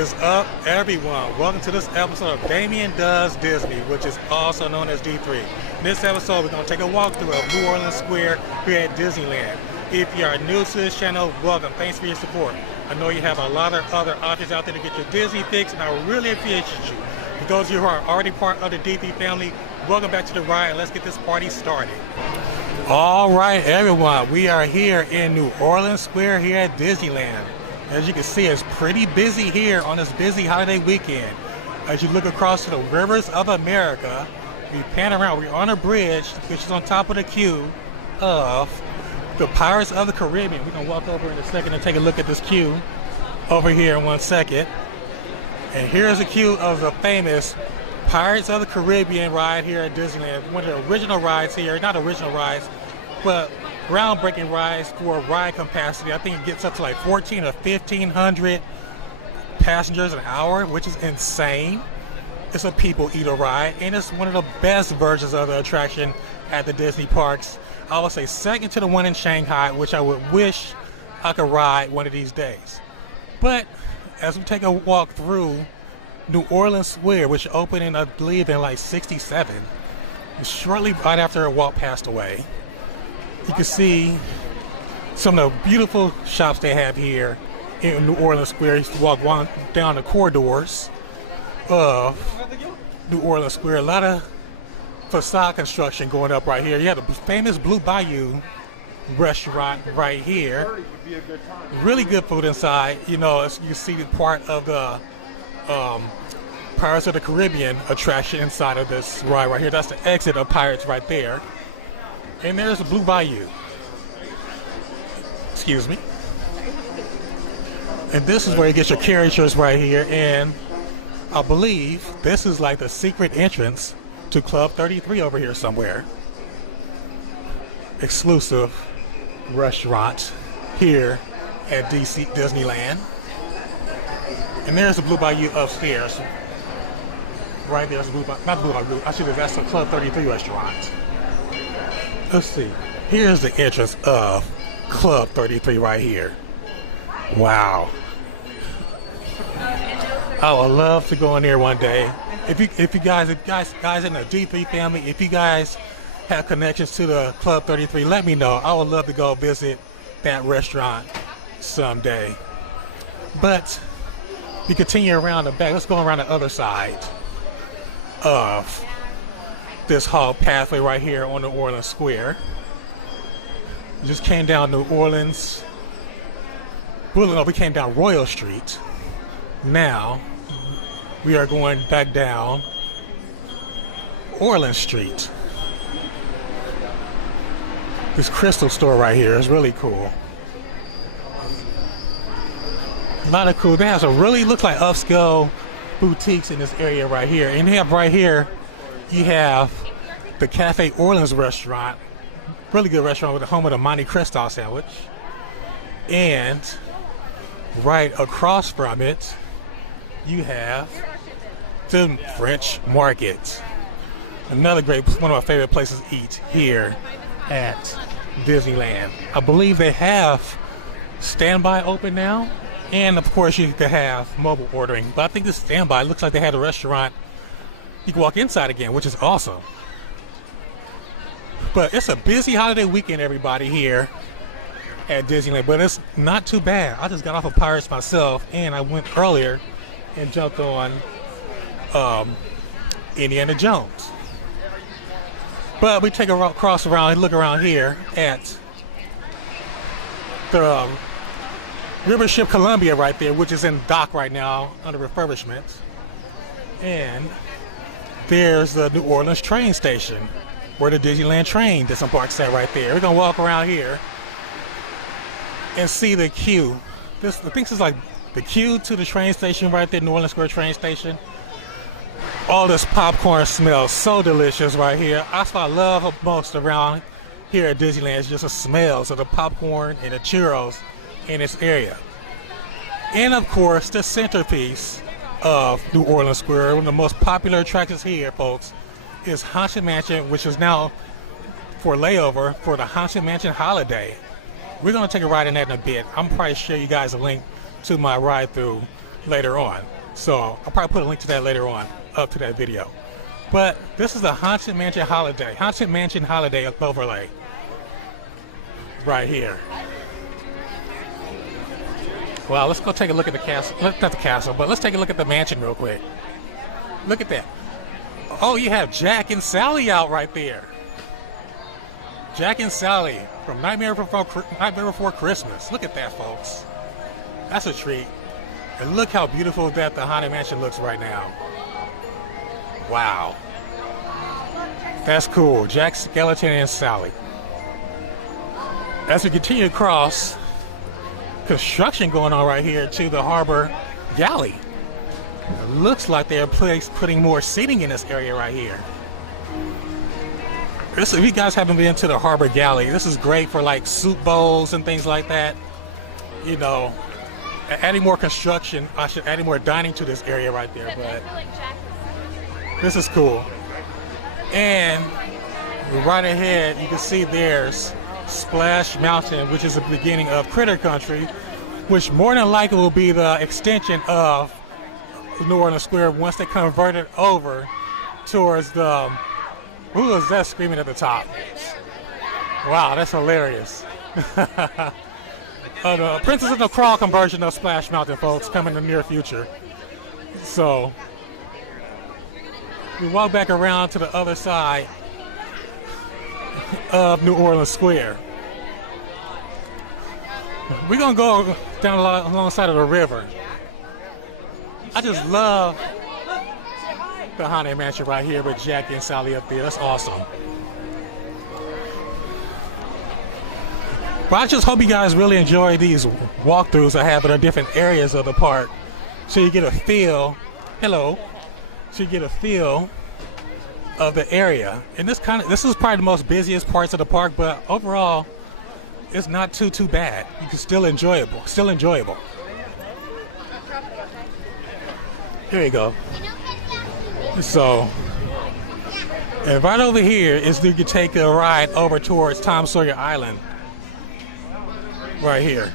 is up, everyone? Welcome to this episode of Damien Does Disney, which is also known as D3. In this episode, we're going to take a walkthrough of New Orleans Square here at Disneyland. If you are new to this channel, welcome. Thanks for your support. I know you have a lot of other options out there to get your Disney fix, and I really appreciate you. For those of you who are already part of the D3 family, welcome back to the ride, and let's get this party started. All right, everyone, we are here in New Orleans Square here at Disneyland. As you can see, it's pretty busy here on this busy holiday weekend. As you look across to the rivers of America, we pan around, we're on a bridge, which is on top of the queue of the Pirates of the Caribbean. We're gonna walk over in a second and take a look at this queue over here in 1 second. And here's a queue of the famous Pirates of the Caribbean ride here at Disneyland. One of the original rides here, not original rides, but groundbreaking rides for ride capacity. I think it gets up to like 1,400 or 1,500 passengers an hour, which is insane. It's a people eater ride, and it's one of the best versions of the attraction at the Disney parks. I would say second to the one in Shanghai, which I would wish I could ride one of these days. But as we take a walk through New Orleans Square, which opened in, I believe, in like 67, shortly right after Walt passed away, you can see some of the beautiful shops they have here in New Orleans Square. You can walk down the corridors of New Orleans Square. A lot of facade construction going up right here. You have the famous Blue Bayou restaurant right here. Really good food inside. You know, as you see, part of the Pirates of the Caribbean attraction inside of this ride right here. That's the exit of Pirates right there. And there's the Blue Bayou. Excuse me. And this is where you get your carriages right here. And I believe this is like the secret entrance to Club 33 over here somewhere. Exclusive restaurant here at Disneyland. And there's the Blue Bayou upstairs. Right there's the Blue Bayou, not Blue Bayou, actually that's the Club 33 restaurant. Let's see. Here's the entrance of Club 33 right here. Wow. I would love to go in there one day. If you guys in the D3 family, if you guys have connections to the Club 33, let me know. I would love to go visit that restaurant someday. But we continue around the back. Let's go around the other side of this hall pathway right here on New Orleans Square. Just came down New Orleans. Well, no, we came down Royal Street. Now we are going back down Orleans Street. This crystal store right here is really cool. A lot of cool. They have some really look like upscale boutiques in this area right here. And you have right here, you have the Cafe Orleans restaurant, really good restaurant with the home of the Monte Cristo sandwich. And right across from it, you have the French Market. Another great, one of my favorite places to eat here at Disneyland. I believe they have standby open now. And of course you can have mobile ordering. But I think this standby looks like they had a restaurant. You can walk inside again, which is awesome. But it's a busy holiday weekend, everybody, here at Disneyland. But it's not too bad. I just got off of Pirates myself, and I went earlier and jumped on Indiana Jones. But we take a cross around and look around here at the River Ship Columbia right there, which is in dock right now under refurbishment. And there's the New Orleans train station where the Disneyland train disembarks at right there. We're gonna walk around here and see the queue. I think this is like the queue to the train station right there, New Orleans Square train station. All this popcorn smells so delicious right here. That's what I love most around here at Disneyland, is just the smells of the popcorn and the churros in this area. And of course, the centerpiece of New Orleans Square, one of the most popular attractions here, folks, is Haunted Mansion, which is now for layover for the Haunted Mansion holiday. We're going to take a ride in that in a bit. I'm probably share you guys a link to my ride through later on. So I'll probably put a link to that later on up to that video. But this is the Haunted Mansion Holiday overlay right here. Well, let's go take a look at the castle. Not the castle, but let's take a look at the mansion real quick. Look at that. Oh, you have Jack and Sally out right there. Jack and Sally from Nightmare Before Christmas. Look at that, folks. That's a treat. And look how beautiful that the Haunted Mansion looks right now. Wow. That's cool. Jack Skellington and Sally. As we continue across, construction going on right here to the Harbor Galley. It looks like they're putting more seating in this area right here. If you guys haven't been to the Harbor Galley, this is great for like soup bowls and things like that. You know, adding more construction, adding more dining to this area right there. But this is cool. And right ahead, you can see there's Splash Mountain, which is the beginning of Critter Country, which more than likely will be the extension of New Orleans Square once they convert it over towards the, who is that screaming at the top? Wow, that's hilarious. The Princess of the Crawl conversion of Splash Mountain, folks, coming in the near future. So we walk back around to the other side of New Orleans Square. We're gonna go down alongside of the river. I just love the Haunted Mansion right here with Jack and Sally up there. That's awesome. But I just hope you guys really enjoy these walkthroughs I have in the different areas of the park, so you get a feel. Hello. So you get a feel of the area. And this is probably the most busiest parts of the park, but overall, it's not too bad. You can still enjoyable. Here you go. So, and right over here is you can take a ride over towards Tom Sawyer Island. Right here.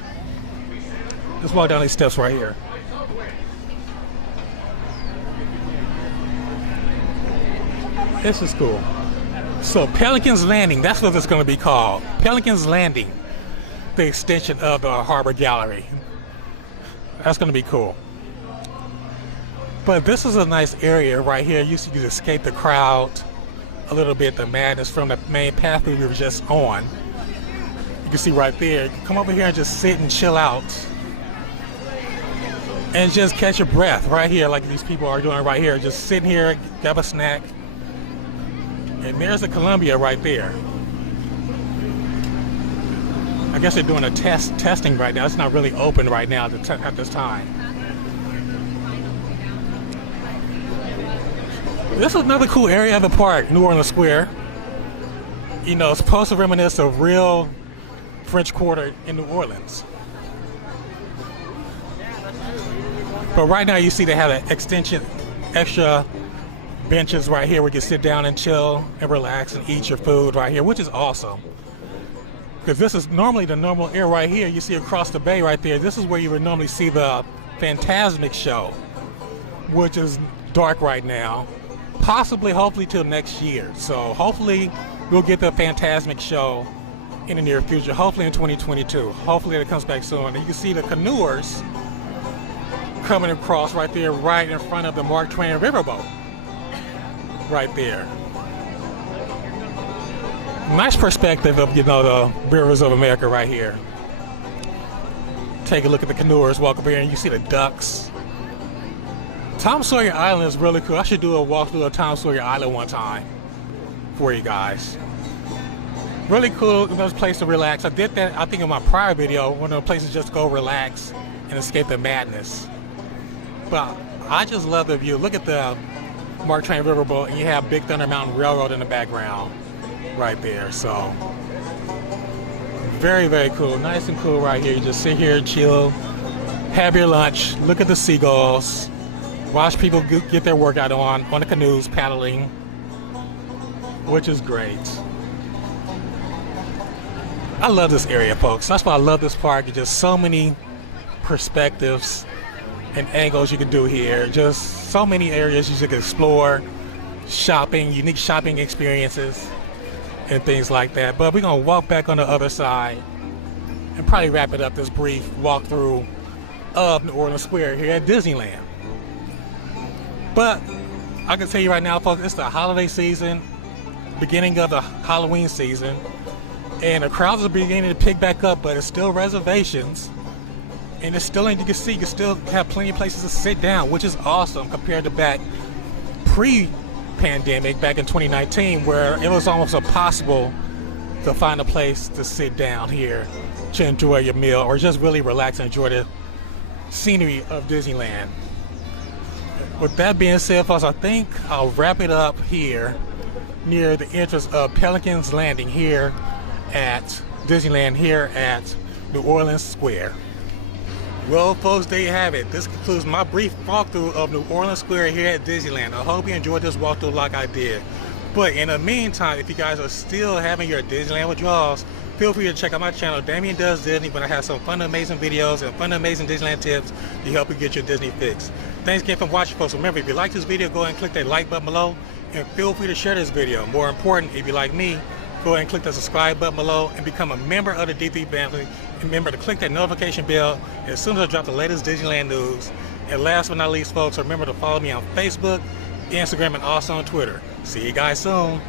Just walk down these steps right here. This is cool. So Pelican's Landing, that's what it's going to be called. Pelican's Landing, the extension of the Harbor Gallery. That's going to be cool. But this is a nice area right here. You can escape the crowd a little bit, the madness from the main path we were just on. You can see right there. You can come over here and just sit and chill out and just catch your breath right here, like these people are doing right here. Just sitting here, grab a snack. And there's the Columbia right there. I guess they're doing a testing right now. It's not really open right now at this time. This is another cool area of the park, New Orleans Square. You know, it's supposed to reminisce of real French Quarter in New Orleans. But right now you see they have an extra benches right here where you can sit down and chill and relax and eat your food right here, which is awesome. Because this is normally the normal area right here. You see across the bay right there. This is where you would normally see the Fantasmic show, which is dark right now. Possibly, hopefully, till next year. So hopefully we'll get the Fantasmic show in the near future. Hopefully in 2022. Hopefully it comes back soon. And you can see the canoers coming across right there, right in front of the Mark Twain Riverboat. Right there. Nice perspective of, you know, the rivers of America right here. Take a look at the canoers, walk up here, and you see the ducks. Tom Sawyer Island is really cool. I should do a walkthrough of Tom Sawyer Island one time for you guys. Really cool, another place to relax. I did that, I think, in my prior video, one of the places just to go relax and escape the madness. But I just love the view. Look at the Mark Twain Riverboat, and you have Big Thunder Mountain Railroad in the background right there. So very, very cool. Nice and cool right here. You just sit here, chill, have your lunch, look at the seagulls, watch people get their workout on the canoes paddling, which is great. I love this area, folks. That's why I love this park. It's just so many perspectives and angles you can do here. Just so many areas you can explore, shopping, unique shopping experiences, and things like that. But we're gonna walk back on the other side and probably wrap it up, this brief walkthrough of New Orleans Square here at Disneyland. But I can tell you right now, folks, it's the holiday season, beginning of the Halloween season, and the crowds are beginning to pick back up, but it's still reservations, and it's still, you can see, you can still have plenty of places to sit down, which is awesome compared to back pre-pandemic, back in 2019, where it was almost impossible to find a place to sit down here to enjoy your meal or just really relax and enjoy the scenery of Disneyland. With that being said, folks, I think I'll wrap it up here near the entrance of Pelican's Landing here at Disneyland, here at New Orleans Square. Well, folks, there you have it. This concludes my brief walkthrough of New Orleans Square here at Disneyland. I hope you enjoyed this walkthrough like I did. But in the meantime, if you guys are still having your Disneyland withdrawals, feel free to check out my channel, Damien Does Disney, when I have some fun, amazing videos and fun, amazing Disneyland tips to help you get your Disney fix. Thanks again for watching, folks. Remember, if you like this video, go ahead and click that like button below, and feel free to share this video. More important, if you like me, go ahead and click the subscribe button below and become a member of the D3 family. Remember to click that notification bell as soon as I drop the latest Disneyland news. And last but not least, folks, remember to follow me on Facebook, Instagram, and also on Twitter. See you guys soon.